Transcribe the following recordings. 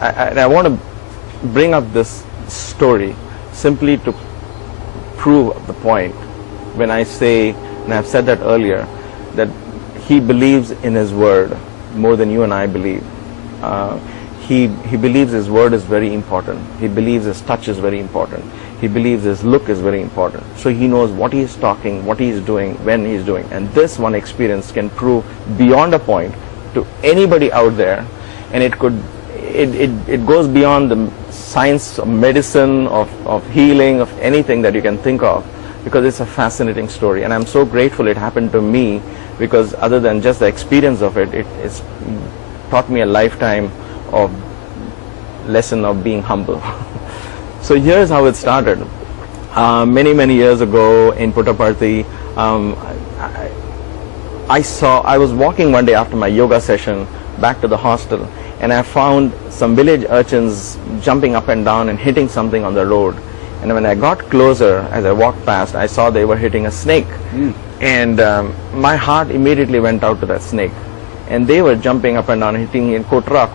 I want to bring up this story simply to prove the point when I say, and I've said that earlier, that he believes in his word more than you and I believe. He believes his word is very important. He believes his touch is very important. He believes his look is very important. So he knows what he is talking, what he is doing, when he is doing. And this one experience can prove beyond a point to anybody out there, and it goes beyond the science of medicine, of healing, of anything that you can think of, because it's a fascinating story. And I'm so grateful it happened to me, because other than just the experience of it, it's taught me a lifetime of lesson of being humble. So here's how it started. Many years ago in Puttaparthi, I was walking one day after my yoga session back to the hostel, and I found some village urchins jumping up and down and hitting something on the road. And when I got closer, as I walked past, I saw they were hitting a snake. And my heart immediately went out to that snake. And they were jumping up and down, hitting in kotra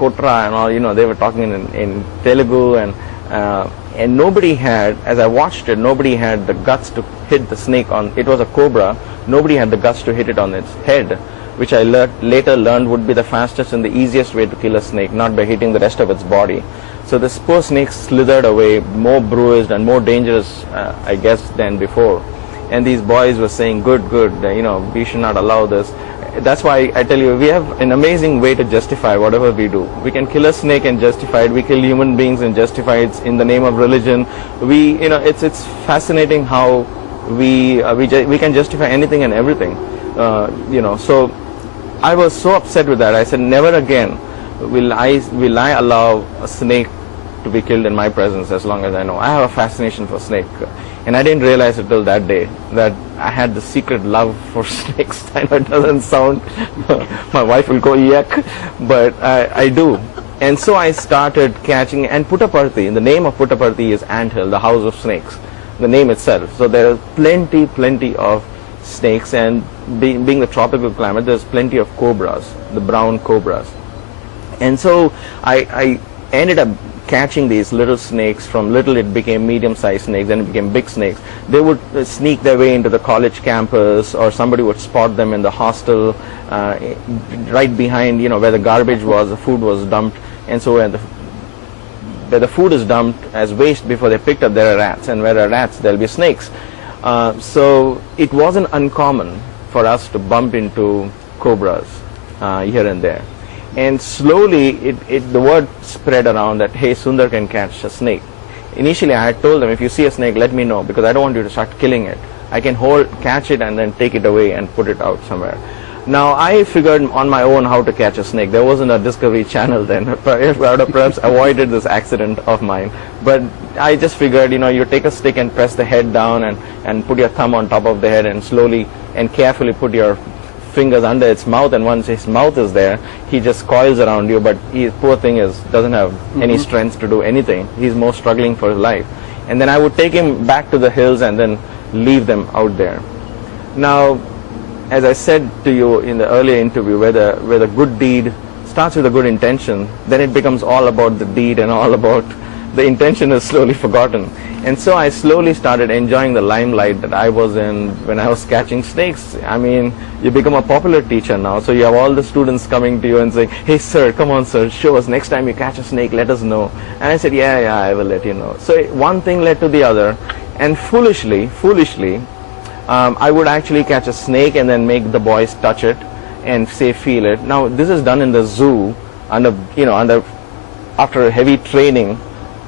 and all, they were talking in Telugu, and nobody had, as I watched it, nobody had the guts to hit the snake on, it was a cobra, nobody had the guts to hit it on its head, which I later learned would be the fastest and the easiest way to kill a snake, not by hitting the rest of its body. So this poor snake slithered away, more bruised and more dangerous, I guess, than before. And these boys were saying, good, we should not allow this. That's why I tell you, we have an amazing way to justify whatever we do. We can kill a snake and justify it. We kill human beings and justify it in the name of religion. It's fascinating how we can justify anything and everything. So I was so upset with that. I said, never again will I allow a snake to be killed in my presence as long as I know. I have a fascination for snake. And I didn't realize it till that day that I had the secret love for snakes. I know it doesn't sound, my wife will go yuck, but I do. And so I started catching, and Puttaparthi, the name of Puttaparthi is anthill, the house of snakes, the name itself. So there are plenty of snakes, and being the tropical climate, there's plenty of cobras, the brown cobras. And so I ended up catching these little snakes. From little it became medium-sized snakes, then it became big snakes. They would sneak their way into the college campus, or somebody would spot them in the hostel, right behind, where the garbage was, the food was dumped. And so where the food is dumped as waste before they picked up, there are rats, and where there are rats, there'll be snakes. So it wasn't uncommon for us to bump into cobras here and there. And slowly, the word spread around that, hey, Sundar can catch a snake. Initially, I had told them, if you see a snake, let me know, because I don't want you to start killing it. I can catch it and then take it away and put it out somewhere. Now, I figured on my own how to catch a snake. There wasn't a Discovery Channel then. I would have perhaps avoided this accident of mine. But I just figured, you take a stick and press the head down and put your thumb on top of the head and slowly and carefully put your fingers under its mouth, and once his mouth is there, he just coils around you, but poor thing doesn't have any strength to do anything. He's more struggling for his life. And then I would take him back to the hills and then leave them out there. Now, as I said to you in the earlier interview, where the good deed starts with a good intention, then it becomes all about the deed, and all about the intention is slowly forgotten. And so I slowly started enjoying the limelight that I was in when I was catching snakes. I mean, you become a popular teacher now, so you have all the students coming to you and saying, hey sir, come on sir, show us, next time you catch a snake, let us know. And I said, yeah, I will let you know. So one thing led to the other, and foolishly, I would actually catch a snake and then make the boys touch it and say, feel it. Now this is done in the zoo after a heavy training,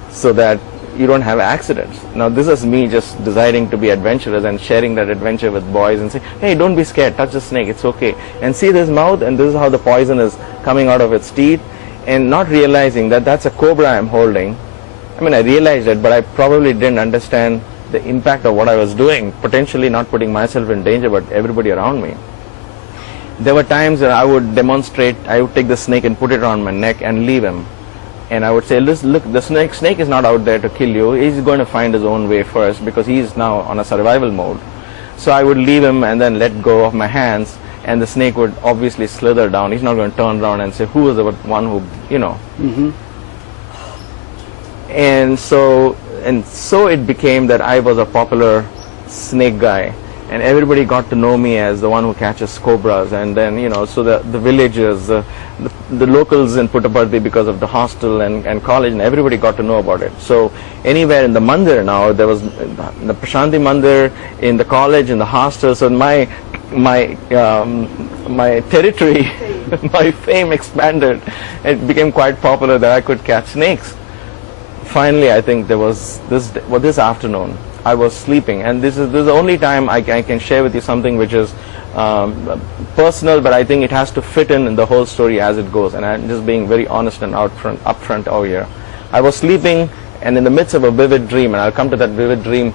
so that you don't have accidents. Now this is me just deciding to be adventurous and sharing that adventure with boys and say, hey, don't be scared, touch the snake, it's okay. And see this mouth, and this is how the poison is coming out of its teeth, and not realizing that that's a cobra I'm holding. I mean, I realized it, but I probably didn't understand the impact of what I was doing, potentially not putting myself in danger, but everybody around me. There were times that I would demonstrate, I would take the snake and put it around my neck and leave him. And I would say, look, the snake is not out there to kill you. He's going to find his own way first, because he's now on a survival mode. So I would leave him and then let go of my hands, and the snake would obviously slither down. He's not going to turn around and say, who is the one who, And so it became that I was a popular snake guy, and everybody got to know me as the one who catches cobras. And then, so the villagers, the locals in Puttaparthi, because of the hostel and college, and everybody got to know about it. So anywhere in the mandir now, there was the Prashanti Mandir, in the college, in the hostel. So my territory, my fame expanded. It became quite popular that I could catch snakes. Finally, I think there was this afternoon, I was sleeping, and this is the only time I can share with you something which is personal, but I think it has to fit in the whole story as it goes, and I'm just being very honest and upfront over here. I was sleeping, and in the midst of a vivid dream, and I'll come to that vivid dream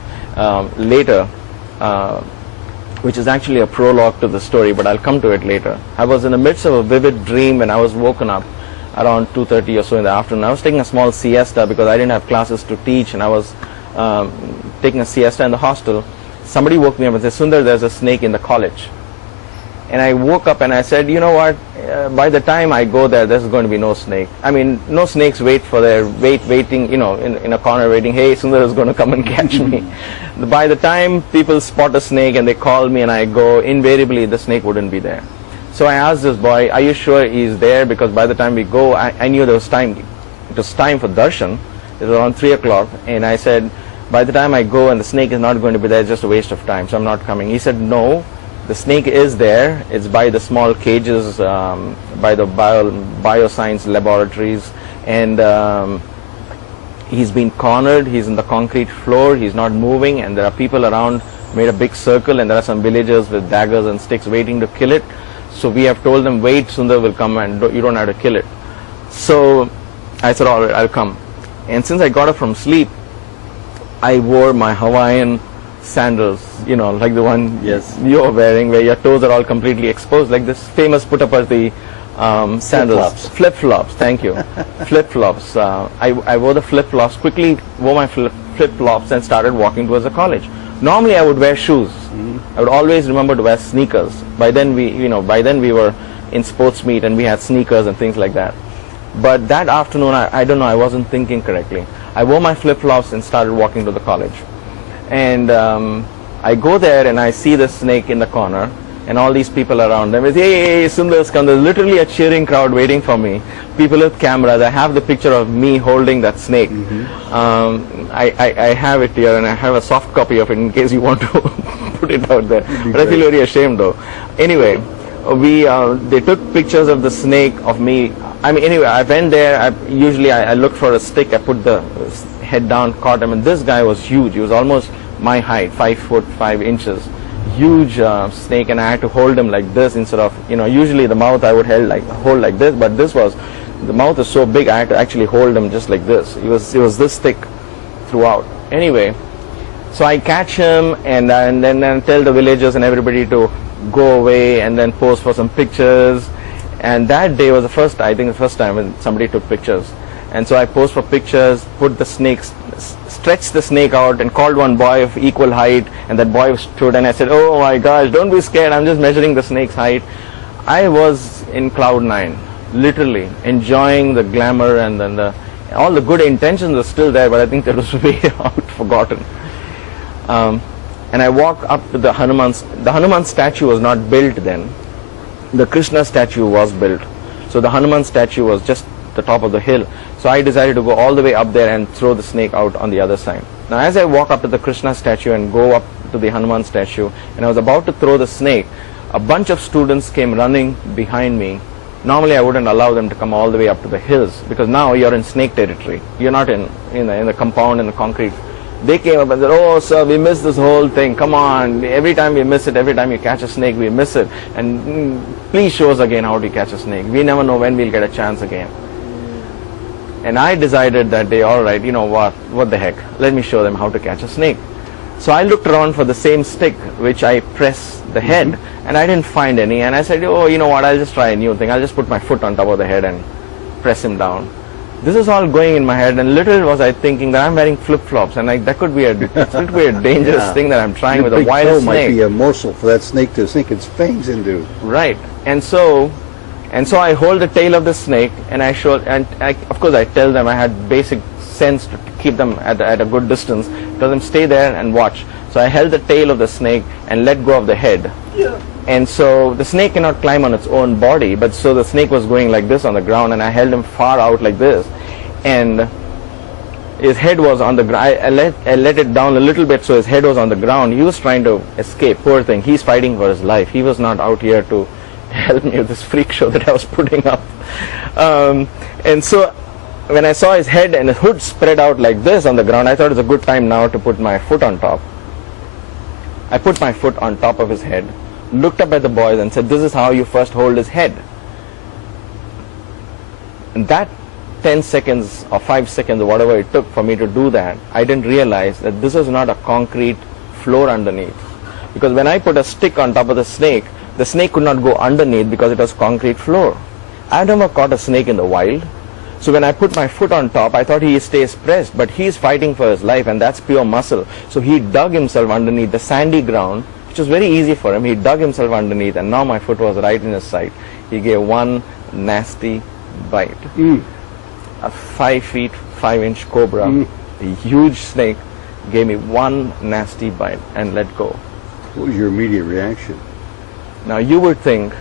later, which is actually a prologue to the story, but I'll come to it later. I was in the midst of a vivid dream when I was woken up around 2:30 or so in the afternoon. I was taking a small siesta because I didn't have classes to teach, and I was taking a siesta in the hostel. Somebody woke me up and said, "Sundar, there's a snake in the college." And I woke up and I said, you know what, by the time I go there, there's going to be no snake. I mean, no snakes waiting, in a corner waiting, hey, Sundar is going to come and catch me. By the time people spot a snake and they call me and I go, invariably the snake wouldn't be there. So I asked this boy, are you sure he's there? Because by the time we go, I knew there was time. It was time for darshan. It was around 3 o'clock. And I said, by the time I go and the snake is not going to be there, it's just a waste of time, so I'm not coming. He said, no, the snake is there. It's by the small cages, by the bioscience laboratories. And he's been cornered. He's in the concrete floor. He's not moving. And there are people around, made a big circle. And there are some villagers with daggers and sticks waiting to kill it. So we have told them, wait, Sundar will come and you don't have to kill it. So I said, all right, I'll come. And since I got up from sleep, I wore my Hawaiian sandals, like the one you're wearing, where your toes are all completely exposed, like this famous Puttaparthi sandals. Flip-flops, thank you. Flip-flops. I wore the flip-flops, quickly wore my flip-flops and started walking towards the college. Normally I would wear shoes. I would always remember to wear sneakers. By then we were in sports meet and we had sneakers and things like that. But that afternoon, I don't know, I wasn't thinking correctly. I wore my flip-flops and started walking to the college. And I go there and I see the snake in the corner and all these people around them. Hey, Sundar's come. There's literally a cheering crowd waiting for me. People with cameras. I have the picture of me holding that snake. I have it here, and I have a soft copy of it in case you want to put it out there. But I feel very ashamed though. Anyway, they took pictures of the snake, of me. Anyway, I went there. I looked for a stick. I put the head down, caught him, and this guy was huge. He was almost my height, 5 foot 5 inches. Huge snake, and I had to hold him like this instead of, usually the mouth I would hold like this, but the mouth is so big I had to actually hold him just like this. It was this thick throughout. Anyway, so I catch him and then tell the villagers and everybody to go away and then pose for some pictures. And that day was the first time when somebody took pictures. And so I posed for pictures, put the snakes, stretched the snake out and called one boy of equal height, and that boy stood, and I said, oh my gosh, don't be scared, I'm just measuring the snake's height. I was in cloud 9, literally enjoying the glamour, and then all the good intentions were still there, but I think that was way out, forgotten. And I walk up to the Hanuman statue was not built then. The Krishna statue was built. So the Hanuman statue was just the top of the hill. So I decided to go all the way up there and throw the snake out on the other side. Now as I walk up to the Krishna statue and go up to the Hanuman statue, and I was about to throw the snake, a bunch of students came running behind me. Normally I wouldn't allow them to come all the way up to the hills, because now you're in snake territory. You're not in the compound, in the concrete. They came up and said, oh sir, we missed this whole thing, come on, every time we miss it, every time you catch a snake we miss it, and please show us again how to catch a snake. We never know when we'll get a chance again. And I decided that day, all right, what the heck, let me show them how to catch a snake. So I looked around for the same stick which I press the head, and I didn't find any, and I said, oh, you know what, I'll just try a new thing. I'll just put my foot on top of the head and press him down. This is all going in my head, and little was I thinking that I'm wearing flip-flops, and that could be a dangerous thing that I'm trying with a wild snake. Might be a morsel for that snake to sink its fangs into. Right, and so I hold the tail of the snake, and of course I tell them I had basic sense to keep them at a good distance. Told them stay there and watch. So I held the tail of the snake and let go of the head. Yeah. And so the snake cannot climb on its own body, but so the snake was going like this on the ground, and I held him far out like this, and his head was on the ground. I let it down a little bit so his head was on the ground. He was trying to escape, poor thing. He's fighting for his life. He was not out here to help me with this freak show that I was putting up. And so when I saw his head and his hood spread out like this on the ground, I thought it was a good time now to put my foot on top. I put my foot on top of his head, looked up at the boys and said, this is how you first hold his head. And that 10 seconds or 5 seconds or whatever it took for me to do that, I didn't realize that this was not a concrete floor underneath. Because when I put a stick on top of the snake could not go underneath because it was concrete floor. I've never caught a snake in the wild. So when I put my foot on top, I thought he stays pressed, but he's fighting for his life, and that's pure muscle. So he dug himself underneath the sandy ground, which was very easy for him. He dug himself underneath, and now my foot was right in his side. He gave one nasty bite. A 5 feet 5 inch cobra, a huge snake, gave me one nasty bite and let go. What was your immediate reaction? Now you would think,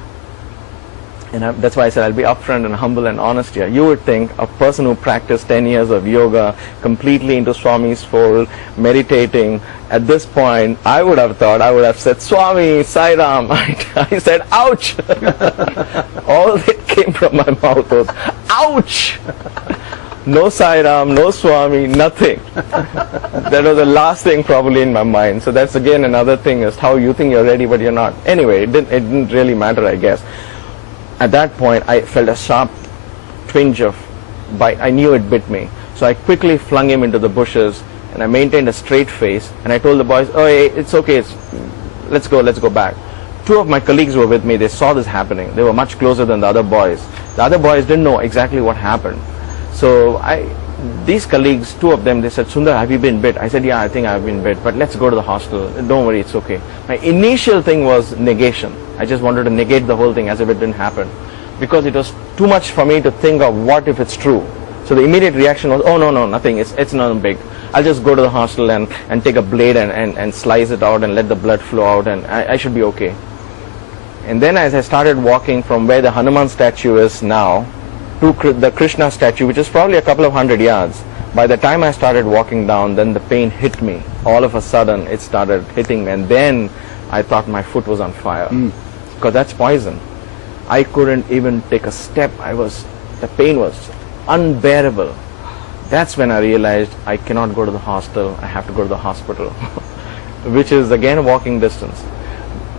and that's why I said I'll be upfront and humble and honest here. You would think a person who practiced 10 years of yoga, completely into Swami's fold, meditating, at this point, I would have said, Swami, Sai Ram. I said, ouch! All that came from my mouth was, ouch! No Sai Ram, no Swami, nothing. That was the last thing probably in my mind. So that's again another thing, is how you think you're ready but you're not. Anyway, it didn't really matter, I guess. At that point, I felt a sharp twinge of bite. I knew it bit me. So I quickly flung him into the bushes, and I maintained a straight face, and I told the boys, oh, hey, it's okay, let's go back. 2 of my colleagues were with me. They saw this happening. They were much closer than the other boys. The other boys didn't know exactly what happened. So these colleagues, 2 of them, they said, Sundar, have you been bit? I said, yeah, I think I've been bit, but let's go to the hospital. Don't worry, it's okay. My initial thing was negation. I just wanted to negate the whole thing as if it didn't happen, because it was too much for me to think of what if it's true. So the immediate reaction was, oh, no, nothing, it's not big. I'll just go to the hospital and take a blade and slice it out and let the blood flow out, and I should be okay. And then as I started walking from where the Hanuman statue is now to the Krishna statue, which is probably a couple of 100 yards, by the time I started walking down, then the pain hit me. All of a sudden, it started hitting me, and then I thought my foot was on fire, because that's poison. I couldn't even take a step. The pain was unbearable. That's when I realized I cannot go to the hostel. I have to go to the hospital, which is again walking distance.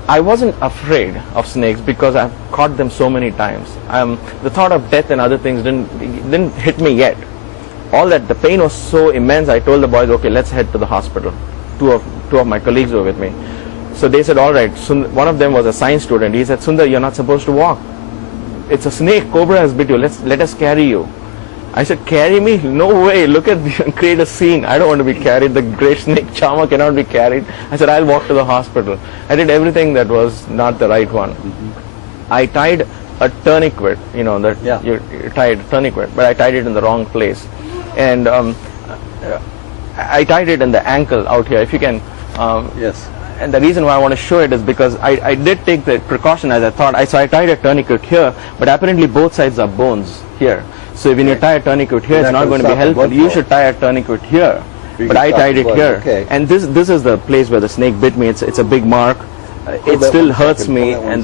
I wasn't afraid of snakes because I've caught them so many times. The thought of death and other things didn't hit me yet. All that, the pain was so immense, I told the boys, okay, let's head to the hospital. Two of my colleagues were with me. So they said, all right. One of them was a science student. He said, Sundar, you're not supposed to walk. It's a snake. Cobra has bit you. Let us carry you. I said, carry me? No way. Look at me and create a scene. I don't want to be carried. The great snake charmer cannot be carried. I said, I'll walk to the hospital. I did everything that was not the right one. I tied a tourniquet, you tied a tourniquet, but I tied it in the wrong place. And I tied it in the ankle out here. If you can. Yes. And the reason why I want to show it is because I did take the precaution as I thought. So I tied a tourniquet here, but apparently both sides are bones here. So when you tie a tourniquate here, it's not going to be helpful. You should tie a tourniquate here. But I tied it here. Okay. And this is the place where the snake bit me. It's a big mark. It still hurts me. And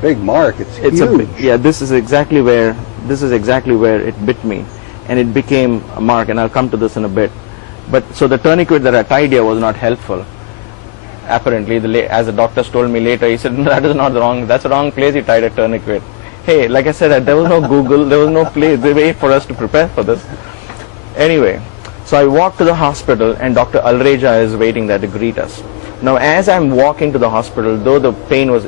big mark. It's huge. This is exactly where it bit me, and it became a mark. And I'll come to this in a bit. But so the tourniquet that I tied here was not helpful. Apparently, as the doctors told me later, he said, that's the wrong place you tied a tourniquet. Hey, like I said, there was no Google, there was no place, they wait for us to prepare for this. Anyway, so I walked to the hospital, and Dr. Alreja is waiting there to greet us. Now, as I'm walking to the hospital, though the pain was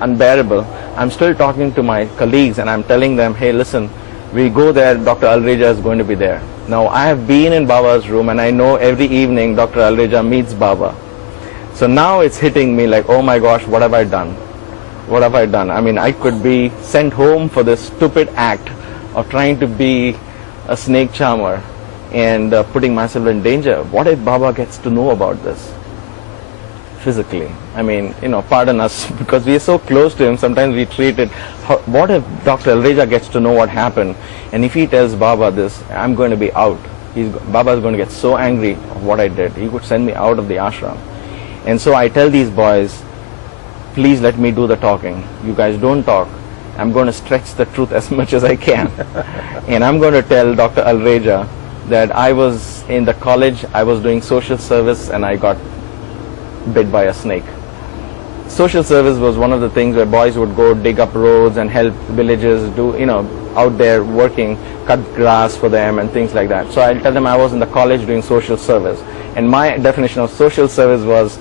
unbearable, I'm still talking to my colleagues, and I'm telling them, hey, listen, we go there, Dr. Alreja is going to be there. Now, I have been in Baba's room, and I know every evening Dr. Alreja meets Baba. So now it's hitting me like, oh my gosh, what have I done? What have I done? I mean, I could be sent home for this stupid act of trying to be a snake charmer and putting myself in danger. What if Baba gets to know about this physically? I mean, pardon us, because we are so close to him, sometimes we treat it. What if Dr. Alreja gets to know what happened, and if he tells Baba this, I'm going to be out. Baba is going to get so angry of what I did. He could send me out of the ashram. And so I tell these boys, please let me do the talking. You guys don't talk. I'm going to stretch the truth as much as I can. And I'm going to tell Dr. Alreja that I was in the college, I was doing social service, and I got bit by a snake. Social service was one of the things where boys would go dig up roads and help villages do, out there working, cut grass for them and things like that. So I'll tell them I was in the college doing social service. And my definition of social service was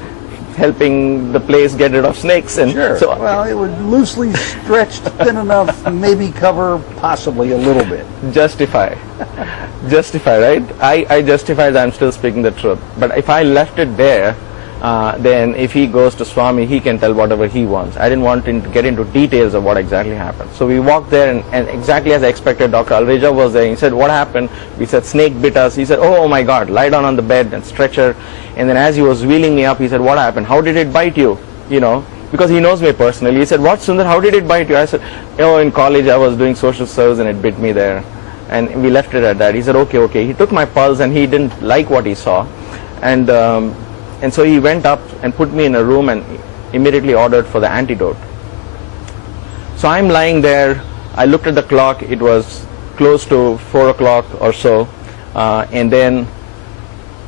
helping the place get rid of snakes. And sure. So, well, it was loosely stretched, thin enough, maybe cover possibly a little bit. Justify, right? I justify that I'm still speaking the truth. But if I left it there, then if he goes to Swami, he can tell whatever he wants. I didn't want him to get into details of what exactly happened. So we walked there, and exactly as I expected, Dr. Alreja was there. He said, what happened? We said, snake bit us. He said, oh my God, lie down on the bed and stretcher. And then as he was wheeling me up, he said, what happened? How did it bite you? Because he knows me personally. He said, what, Sundar, how did it bite you? I said, in college I was doing social service and it bit me there. And we left it at that. He said, okay. He took my pulse and he didn't like what he saw. And so he went up and put me in a room and immediately ordered for the antidote. So I'm lying there. I looked at the clock. It was close to 4 o'clock or so. And then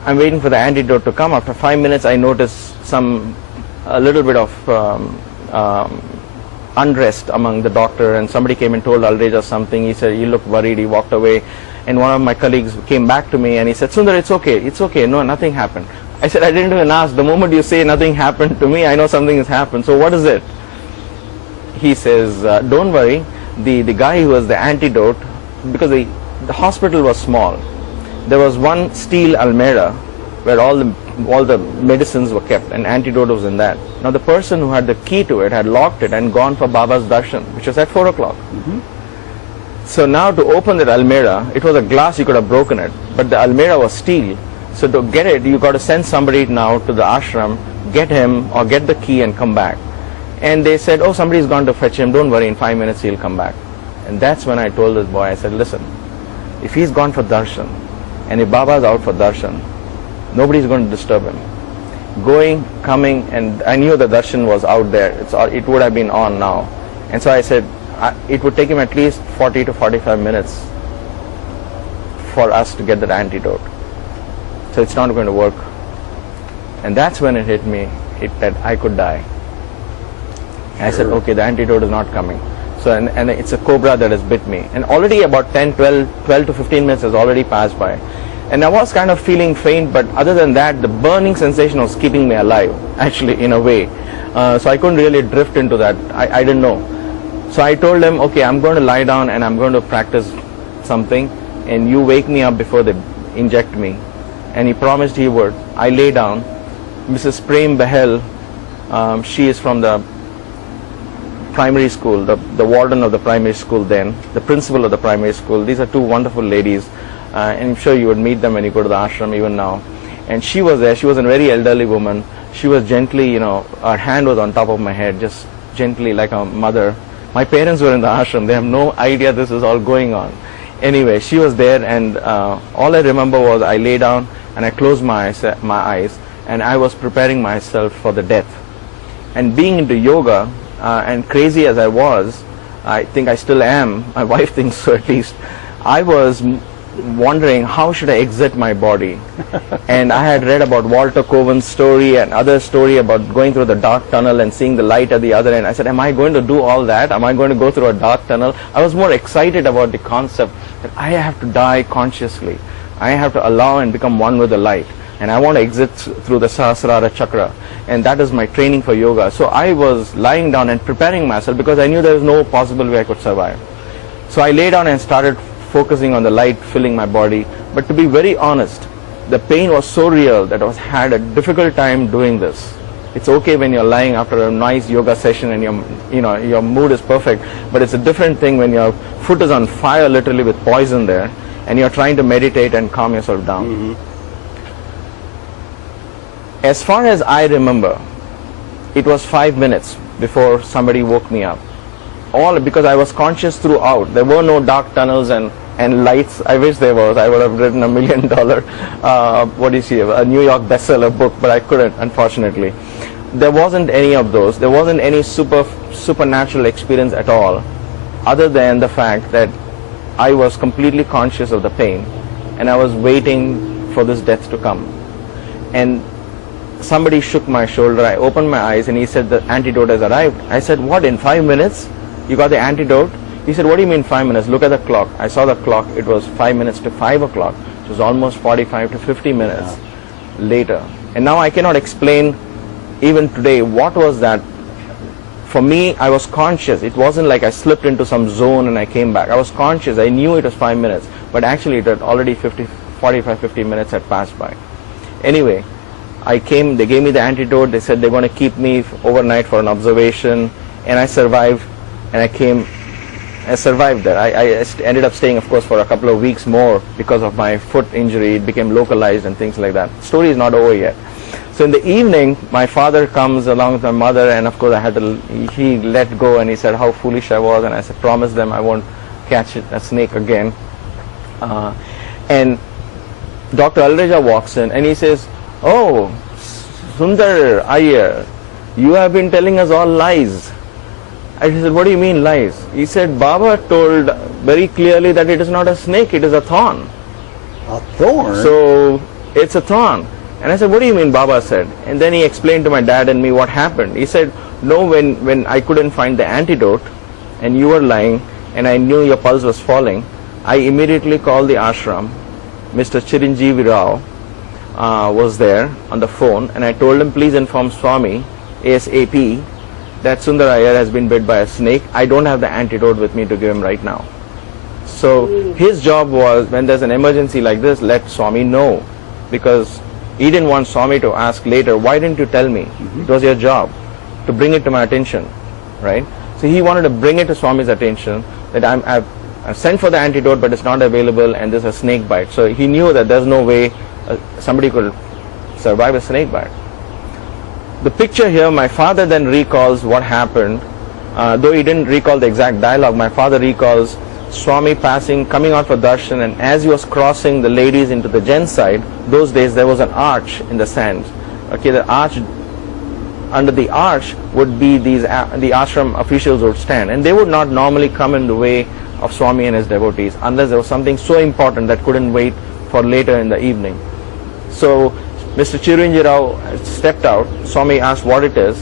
I'm waiting for the antidote to come. After 5 minutes, I noticed a little bit of unrest among the doctor, and somebody came and told Alreja something. He said, you look worried. He walked away. And one of my colleagues came back to me and he said, Sundar, it's okay. No, nothing happened. I said, I didn't even ask. The moment you say nothing happened to me, I know something has happened. So what is it? He says, don't worry. The guy who was the antidote, because the hospital was small, there was one steel almirah where all the medicines were kept, and antidote was in that. Now the person who had the key to it had locked it and gone for Baba's darshan, which was at 4 o'clock. Mm-hmm. So now to open that almirah, it was a glass, you could have broken it, but the almirah was steel. So to get it, you got to send somebody now to the ashram, get him or get the key and come back. And they said, oh, somebody's gone to fetch him. Don't worry, in 5 minutes he'll come back. And that's when I told this boy, I said, listen, if he's gone for darshan, and if Baba's out for darshan, nobody's going to disturb him. Going, coming, and I knew the darshan was out there. It would have been on now. And so I said, it would take him at least 40 to 45 minutes for us to get that antidote. So it's not going to work. And that's when it hit me, that I could die. And I said, okay, the antidote is not coming. So, and it's a cobra that has bit me. And already about 12 to 15 minutes has already passed by. And I was kind of feeling faint, but other than that, the burning sensation was keeping me alive, actually, in a way. So I couldn't really drift into that. I didn't know. So I told him, okay, I'm going to lie down and I'm going to practice something, and you wake me up before they inject me. And he promised he would. I lay down. Mrs. Prem Bahel, she is from the primary school, the warden of the primary school then, the principal of the primary school. These are two wonderful ladies, and I'm sure you would meet them when you go to the ashram even now. And she was there. She was a very elderly woman. She was gently, her hand was on top of my head, just gently like a mother. My parents were in the ashram. They have no idea this is all going on. Anyway, she was there, and all I remember was I lay down and I closed my eyes, and I was preparing myself for the death. And being into yoga, and crazy as I was, I think I still am, my wife thinks so at least, I was wondering how should I exit my body. And I had read about Walter Cowan's story and other story about going through the dark tunnel and seeing the light at the other end. I said, am I going to do all that? Am I going to go through a dark tunnel? I was more excited about the concept that I have to die consciously. I have to allow and become one with the light. And I want to exit through the Sahasrara chakra. And that is my training for yoga. So I was lying down and preparing myself because I knew there was no possible way I could survive. So I lay down and started focusing on the light filling my body. But to be very honest, the pain was so real that I had a difficult time doing this. It's okay when you're lying after a nice yoga session and your mood is perfect, but it's a different thing when your foot is on fire literally with poison there, and you're trying to meditate and calm yourself down. As far as I remember, it was 5 minutes before somebody woke me up. All because I was conscious throughout. There were no dark tunnels and lights. I wish there was. I would have written $1 million, a New York bestseller book, but I couldn't, unfortunately. There wasn't any of those. There wasn't any supernatural experience at all, other than the fact that I was completely conscious of the pain, and I was waiting for this death to come. And somebody shook my shoulder. I opened my eyes, and he said, the antidote has arrived. I said, what, in 5 minutes? You got the antidote? He said, what do you mean 5 minutes? Look at the clock. I saw the clock. It was 5 minutes to 5 o'clock. It was almost 45 to 50 minutes later. And now I cannot explain even today what was that. For me, I was conscious. It wasn't like I slipped into some zone and I came back. I was conscious. I knew it was 5 minutes, but actually it had already 45, 50 minutes had passed by. Anyway, they gave me the antidote. They said they're going to keep me overnight for an observation, and I survived, and I survived that. I ended up staying, of course, for a couple of weeks more because of my foot injury. It became localized and things like that. Story is not over yet. So in the evening, my father comes along with my mother, and of course he let go, and he said how foolish I was, and I said, promise them I won't catch a snake again. And Dr. Alreja walks in, and he says, oh, Sundar Iyer, you have been telling us all lies. I said, what do you mean lies? He said, Baba told very clearly that it is not a snake, it is a thorn. A thorn? So, it's a thorn. And I said, what do you mean, Baba said? And then he explained to my dad and me what happened. He said, no, when I couldn't find the antidote, and you were lying, and I knew your pulse was falling, I immediately called the ashram. Mr. Chiranjeevi Rao was there on the phone, and I told him, please inform Swami ASAP that Sundar Iyer has been bit by a snake. I don't have the antidote with me to give him right now. So his job was, when there's an emergency like this, let Swami know, because he didn't want Swami to ask later, why didn't you tell me? It was your job to bring it to my attention, right? So he wanted to bring it to Swami's attention that I've sent for the antidote, but it's not available, and there's a snake bite. So he knew that there's no way somebody could survive a snake bite. The picture here, my father then recalls what happened. Though he didn't recall the exact dialogue, my father recalls Swami coming out for darshan, and as he was crossing the ladies into the gents side, those days there was an arch in the sand. Okay, the arch, under the arch would be the ashram officials would stand, and they would not normally come in the way of Swami and his devotees unless there was something so important that couldn't wait for later in the evening. So Mr. Chiranjeevi Rao stepped out. Swami asked what it is,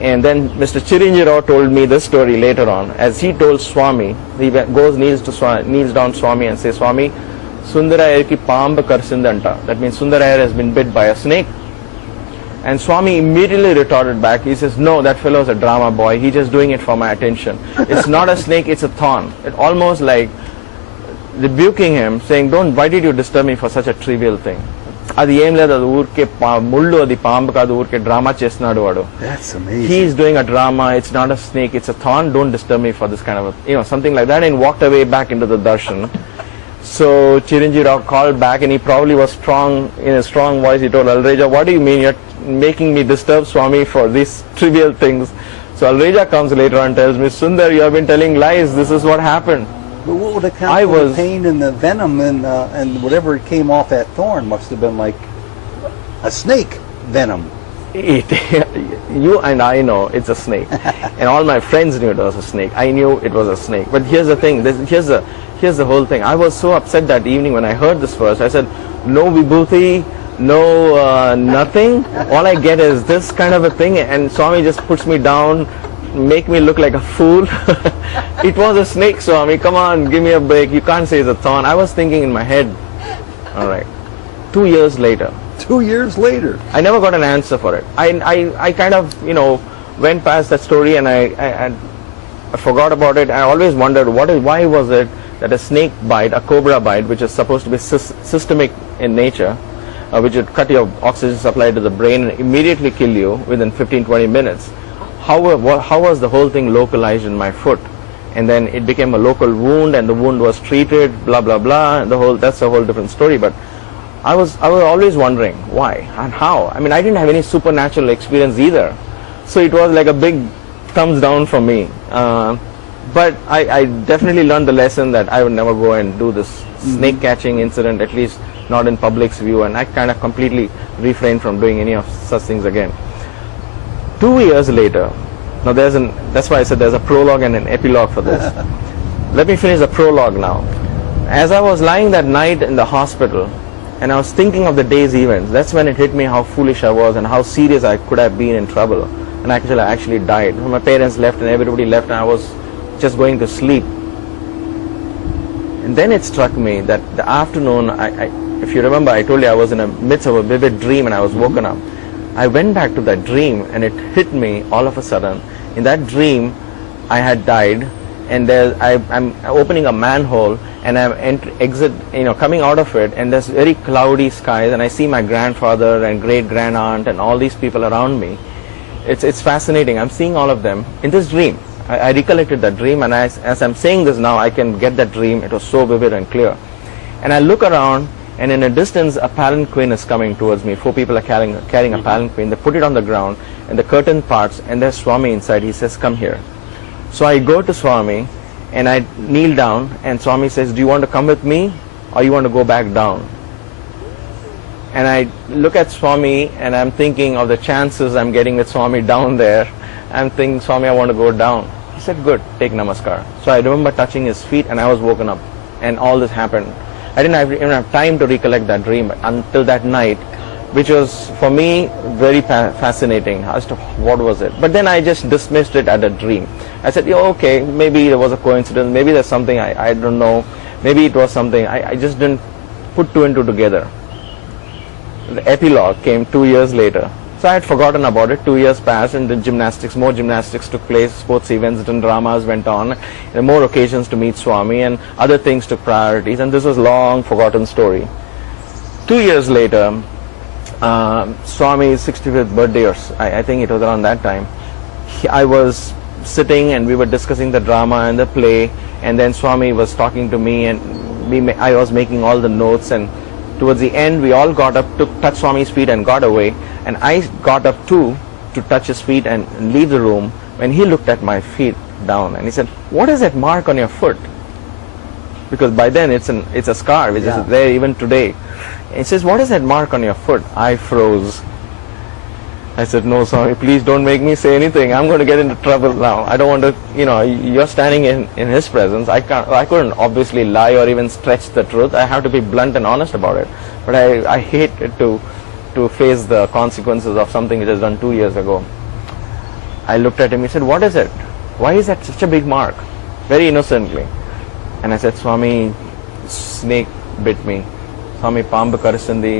and then Mr. Chiranjeevi Rao told me this story later on. As he told Swami, he kneels down Swami and says, Swami, Sundar Iyer ki paamb karsindanta. That means Sundar Iyer has been bit by a snake. And Swami immediately retorted back. He says, no, that fellow's a drama boy. He's just doing it for my attention. It's not a snake, it's a thorn. It almost like rebuking him, saying, why did you disturb me for such a trivial thing? అది ఏం లేదు, అది ఊరికే ముళ్ళు, అది పాంబు కాదు, ఊరికే drama చేస్తున్నాడు వాడు. That's amazing. He's doing a drama. It's not a snake, it's a thorn. Don't disturb me for this kind of something like that, and walked away back into the darshan. So Chiranjeevi Rao called back, and he probably was strong, in a strong voice. He told Alreja, what do you mean you're making me disturb Swami for these trivial things? So Alreja comes later and tells me, Sundar, you have been telling lies. This is what happened. But what would account for the pain and the venom and whatever came off that thorn must have been like a snake venom. You and I know it's a snake, and all my friends knew it was a snake. I knew it was a snake. But here's the thing. Here's the whole thing. I was so upset that evening when I heard this verse. I said, no vibhuti, no nothing. All I get is this kind of a thing, and Swami just puts me down, make me look like a fool. It was a snake, Swami. Come on, give me a break. You can't say it's a thorn. I was thinking in my head. All right. 2 years later. 2 years later. I never got an answer for it. I kind of, went past that story, and I forgot about it. I always wondered why was it that a snake bite, a cobra bite, which is supposed to be systemic in nature, which would cut your oxygen supply to the brain and immediately kill you within 15-20 minutes. How was the whole thing localized in my foot? and then it became a local wound, and the wound was treated, blah blah blah. That's a whole different story. But I was always wondering why and how. I mean, I didn't have any supernatural experience either, so it was like a big thumbs down from me. But I definitely learned the lesson that I would never go and do this snake catching incident, at least not in public's view, and I kind of completely refrained from doing any of such things again. 2 years later, now that's why I said there's a prologue and an epilogue for this. Let me finish the prologue now. As I was lying that night in the hospital, and I was thinking of the day's events, that's when it hit me how foolish I was and how serious I could have been in trouble. And I actually died. My parents left and everybody left, and I was just going to sleep. And then it struck me that the afternoon, if you remember, I told you I was in the midst of a vivid dream and I was woken up. I went back to that dream, and it hit me all of a sudden. In that dream, I had died, and I'm opening a manhole, and I'm coming out of it, and there's very cloudy skies, and I see my grandfather and great grand aunt and all these people around me. It's fascinating. I'm seeing all of them in this dream. I recollected that dream, and as I'm saying this now, I can get that dream. It was so vivid and clear. And I look around, and in a distance, a palanquin is coming towards me. 4 people are carrying a palanquin. They put it on the ground, and the curtain parts, and there's Swami inside. He says, "Come here." So I go to Swami, and I kneel down, and Swami says, "Do you want to come with me, or you want to go back down?" And I look at Swami, and I'm thinking of the chances I'm getting with Swami down there. I'm thinking, "Swami, I want to go down." He said, "Good, take namaskar." So I remember touching his feet, and I was woken up, and all this happened. I didn't even have time to recollect that dream until that night, which was for me very fascinating as to what was it. But then I just dismissed it as a dream. I said, "Yeah, okay, maybe there was a coincidence, maybe there's something I don't know, maybe it was something." I just didn't put 2 and 2 together. The epilogue came 2 years later. So I had forgotten about it. 2 years passed, and then more gymnastics took place, sports events and dramas went on, and more occasions to meet Swami, and other things took priorities, and this was long forgotten story. 2 years later, Swami's 65th birthday, or I think it was around that time, I was sitting and we were discussing the drama and the play, and then Swami was talking to me, and I was making all the notes, and towards the end we all got up to touch Swami's feet and got away, and I got up too to touch his feet and leave the room, when he looked at my feet down and he said, "What is that mark on your foot?" Because by then it's a scar which is there even today. And he says, "What is that mark on your foot?" I froze. I said, "No, Swami, please don't make me say anything. I'm going to get into trouble now. I don't want to, you're standing in his presence. I couldn't obviously lie or even stretch the truth. I have to be blunt and honest about it. But I hate it to face the consequences of something which was done 2 years ago." I looked at him. He said, "What is it? Why is that such a big mark?" Very innocently. And I said, "Swami, snake bit me. Swami, paambu karisindi."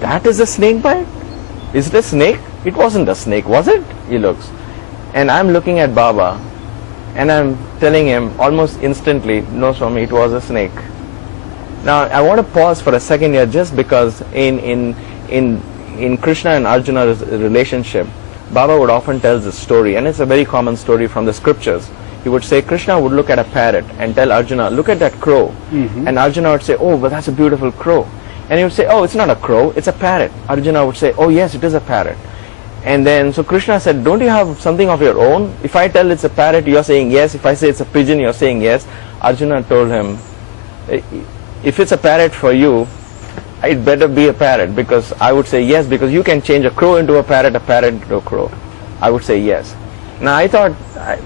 "That is a snake bite? Is it a snake?" "It wasn't a snake, was it?" He looks. And I'm looking at Baba, and I'm telling him almost instantly, "No, Swami, it was a snake." Now, I want to pause for a second here, just because in Krishna and Arjuna's relationship, Baba would often tell this story, and it's a very common story from the scriptures. He would say, Krishna would look at a parrot and tell Arjuna, "Look at that crow." And Arjuna would say, "Oh, but that's a beautiful crow." And he would say, "Oh, it's not a crow, it's a parrot." Arjuna would say, "Oh yes, it is a parrot." And then, so Krishna said, "Don't you have something of your own? If I tell it's a parrot, you're saying yes. If I say it's a pigeon, you're saying yes." Arjuna told him, "If it's a parrot for you, it better be a parrot, because I would say yes, because you can change a crow into a parrot into a crow." I would say yes. Now I thought,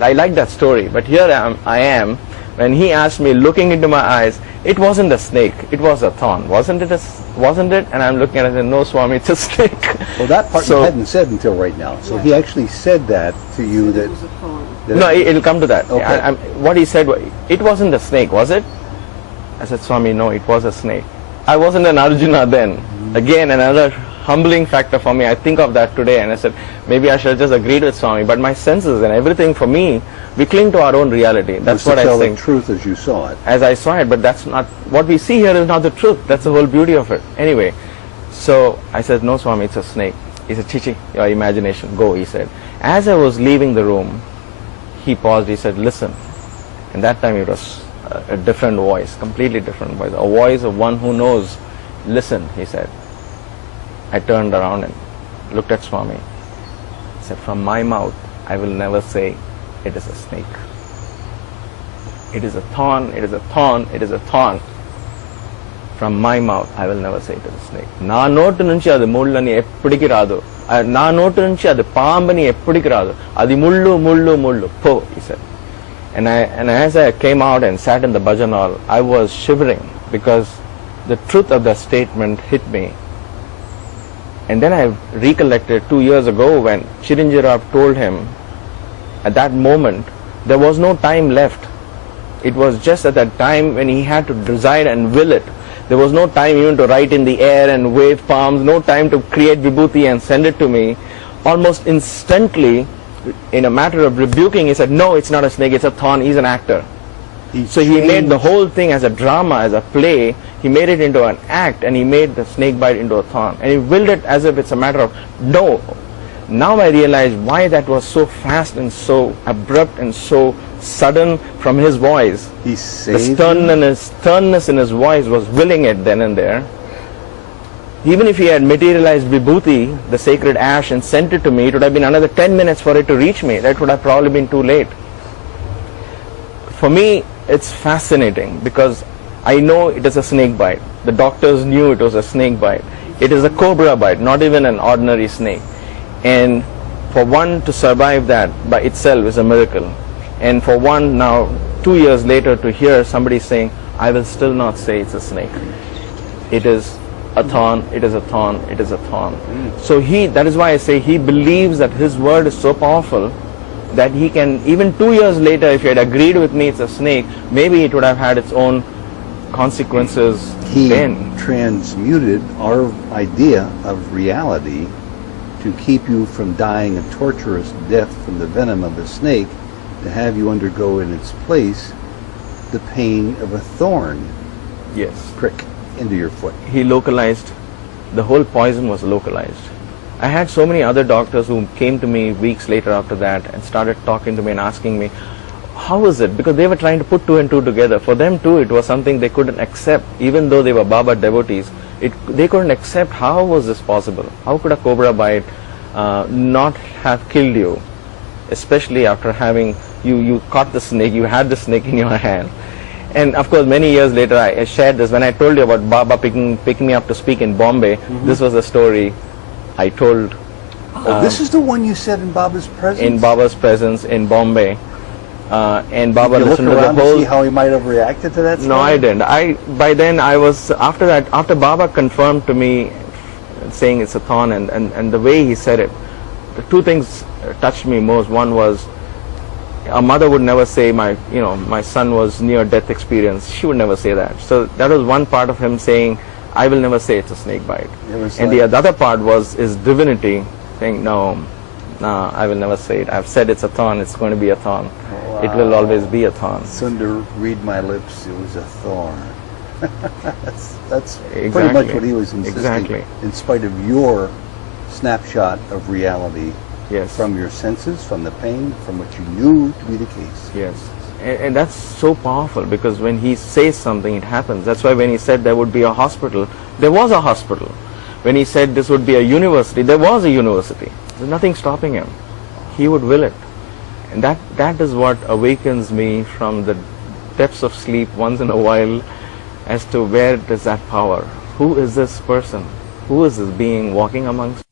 I liked that story, but here I am, when he asked me, looking into my eyes, it wasn't a snake, it was a thorn. Wasn't it? And I'm looking at it and said, "No, Swami, it's a snake." Well, that part you hadn't said until right now. So he actually said that to you, that... No, it'll come to that. Okay. What he said was, "It wasn't a snake, was it?" I said, "Swami, no, it was a snake." I wasn't an Arjuna then. Again, another humbling factor for me. I think of that today, and I said, maybe I should have just agreed with Swami. But my senses and everything, for me, we cling to our own reality. That's what I think. To tell the truth as you saw it. As I saw it, but that's not what we see here. Is not the truth. That's the whole beauty of it. Anyway, so I said, "No, Swami, it's a snake." He said, "Chichi, your imagination, go," he said. As I was leaving the room, he paused, he said, listen. And that time it was a different voice, completely different voice, a voice of one who knows. Listen, he said. I turned around and looked at Swami. He said, from my mouth, I will never say it is a snake. It is a thorn, it is a thorn, it is a thorn. From my mouth, I will never say it is a snake. నా note నుంచి అది ముళ్ళని ఎప్పటికీ రాదు. నా note నుంచి అది పాంబని ఎప్పటికీ రాదు. అది ముళ్ళు ముళ్ళు ముళ్ళు. Po, he said. And as I came out and sat in the bhajan hall, I was shivering because the truth of that statement hit me. And then I recollected 2 years ago when Chiranjeev told him, at that moment, there was no time left. It was just at that time when he had to decide and will it. There was no time even to write in the air and wave palms, no time to create vibhuti and send it to me. Almost instantly, in a matter of rebuking, he said, no, it's not a snake, it's a thorn, he's an actor. So he made the whole thing as a drama, as a play. He made it into an act, and he made the snake bite into a thorn. And he willed it as if it's a matter of no. Now I realize why that was so fast and so abrupt and so sudden from his voice. He saved The sternness in his voice was willing it then and there. Even if he had materialized vibhuti, the sacred ash, and sent it to me, it would have been another 10 minutes for it to reach me. That would have probably been too late. For me, it's fascinating because I know it is a snake bite. The doctors knew it was a snake bite. It is a cobra bite, not even an ordinary snake. And for one to survive that by itself is a miracle. And for one now, 2 years later, to hear somebody saying, I will still not say it's a snake. It is a thorn, it is a thorn, it is a thorn. So that is why I say he believes that his word is so powerful that he can, even 2 years later, if he had agreed with me it's a snake, maybe it would have had its own consequences He then. transmuted our idea of reality to keep you from dying a torturous death from the venom of the snake, to have you undergo in its place the pain of a thorn Yes. prick into your foot. He localized, the whole poison was localized. I had so many other doctors who came to me weeks later after that and started talking to me and asking me, how is it? Because they were trying to put 2 and 2 together. For them too, it was something they couldn't accept. Even though they were Baba devotees, they couldn't accept how was this possible. How could a cobra bite not have killed you? Especially after having, you caught the snake, you had the snake in your hand. And of course, many years later, I shared this. When I told you about Baba picking me up to speak in Bombay, this was a story I told. This is the one you said in Baba's presence? In Baba's presence in Bombay. And Baba Did you look listened to the around to whole. see how he might have reacted to that story? No, I didn't. By then I was, after Baba confirmed to me, saying it's a thorn, and the way he said it, the 2 things touched me most. One was, a mother would never say my son was near death experience. She would never say that. So that was one part of him saying, I will never say it's a snake bite. And the other part was his divinity saying, no, I will never say it. I've said it's a thorn, it's going to be a thorn. Wow. It will always be a thorn. Sundar, read my lips, it was a thorn. that's pretty Exactly. much what he was insisting. Exactly. In spite of your snapshot of reality, Yes. from your senses, from the pain, from what you knew to be the case. Yes. And that's so powerful because when he says something, it happens. That's why when he said there would be a hospital, there was a hospital. When he said this would be a university, there was a university. There's nothing stopping him. He would will it. And that is what awakens me from the depths of sleep once in a while as to where is that power. Who is this person? Who is this being walking amongst